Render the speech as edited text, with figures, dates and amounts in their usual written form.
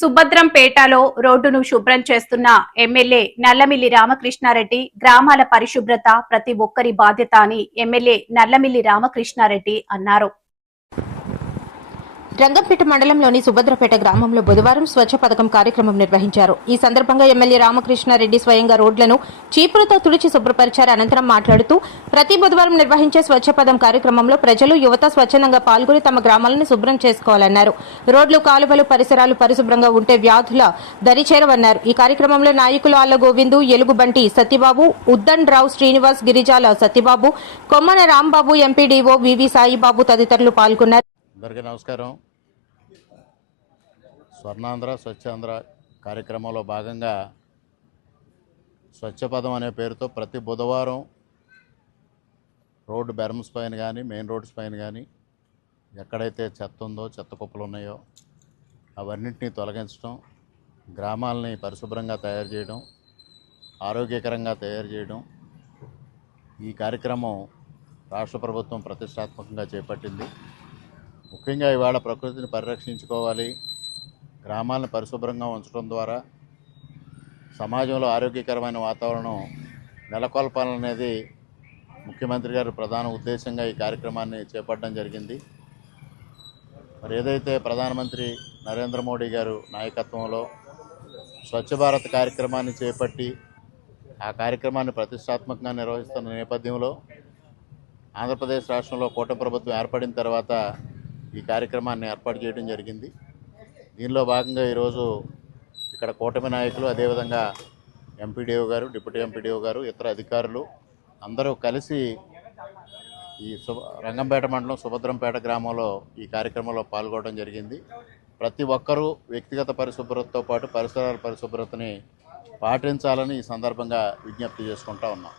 సుభద్రంపేటలో రోడ్డును శుభ్రం చేస్తున్న ఎమ్మెల్యే నల్లమిల్లి రామకృష్ణారెడ్డి గ్రామాల పరిశుభ్రత ప్రతి ఒక్కరి బాధ్యత అని ఎమ్మెల్యే నల్లమిల్లి రామకృష్ణారెడ్డి అన్నారు. రంగంపేట మండలంలోని సుభద్రపేట గ్రామంలో బుధవారం స్వచ్ఛ పథకం కార్యక్రమం నిర్వహించారు. ఈ సందర్భంగా ఎమ్మెల్యే రామకృష్ణారెడ్డి స్వయంగా రోడ్లను చీపురుతో తుడిచి శుభ్రపరిచారు. అనంతరం మాట్లాడుతూ ప్రతి బుధవారం నిర్వహించే స్వచ్ఛ పథకం కార్యక్రమంలో ప్రజలు యువత స్వచ్ఛందంగా పాల్గొని తమ గ్రామాలను శుభ్రం చేసుకోవాలన్నారు. రోడ్లు కాలువలు పరిసరాలు పరిశుభ్రంగా ఉంటే వ్యాధుల దరిచేరవన్నారు. ఈ కార్యక్రమంలో నాయకులు ఆళ్ల గోవిందు, ఎలుగుబంటి సత్యబాబు, ఉద్దండ్ రావు, శ్రీనివాస్, గిరిజాల సత్యబాబు, కొమ్మన రాంబాబు, ఎంపీడీఓ వివి సాయిబాబు తదితరులు పాల్గొన్నారు. అందరికీ నమస్కారం. స్వర్ణాంధ్ర స్వచ్ఛాంధ్ర కార్యక్రమంలో భాగంగా స్వచ్ఛ పదం అనే పేరుతో ప్రతి బుధవారం రోడ్డు బెర్మ్స్ పైన కానీ మెయిన్ రోడ్స్ పైన కానీ ఎక్కడైతే చెత్త ఉందో, చెత్త కుప్పలు ఉన్నాయో అవన్నింటినీ తొలగించడం, గ్రామాలని పరిశుభ్రంగా తయారు చేయడం, ఆరోగ్యకరంగా తయారు చేయడం ఈ కార్యక్రమం రాష్ట్ర ప్రభుత్వం ప్రతిష్టాత్మకంగా చేపట్టింది. ముఖ్యంగా ఇవాళ ప్రకృతిని పరిరక్షించుకోవాలి, గ్రామాలను పరిశుభ్రంగా ఉంచడం ద్వారా సమాజంలో ఆరోగ్యకరమైన వాతావరణం నెలకొల్పాలనేది ముఖ్యమంత్రి గారి ప్రధాన ఉద్దేశంగా ఈ కార్యక్రమాన్ని చేపట్టడం జరిగింది. మరి ఏదైతే ప్రధానమంత్రి నరేంద్ర మోడీ గారు నాయకత్వంలో స్వచ్ఛ భారత్ కార్యక్రమాన్ని చేపట్టి ఆ కార్యక్రమాన్ని ప్రతిష్టాత్మకంగా నిర్వహిస్తున్న నేపథ్యంలో ఆంధ్రప్రదేశ్ రాష్ట్రంలో కూటమి ప్రభుత్వం ఏర్పడిన తర్వాత ఈ కార్యక్రమాన్ని ఏర్పాటు చేయడం జరిగింది. దీనిలో భాగంగా ఈరోజు ఇక్కడ కూటమి నాయకులు, అదేవిధంగా ఎంపీడీఓ గారు, డిప్యూటీ ఎంపీడీఓ గారు, ఇతర అధికారులు అందరూ కలిసి ఈ రంగంపేట మండలం సుభద్రంపేట గ్రామంలో ఈ కార్యక్రమంలో పాల్గొనడం జరిగింది. ప్రతి ఒక్కరూ వ్యక్తిగత పరిశుభ్రతతో పాటు పరిసరాల పరిశుభ్రతని పాటించాలని ఈ సందర్భంగా విజ్ఞప్తి చేసుకుంటా ఉన్నాం.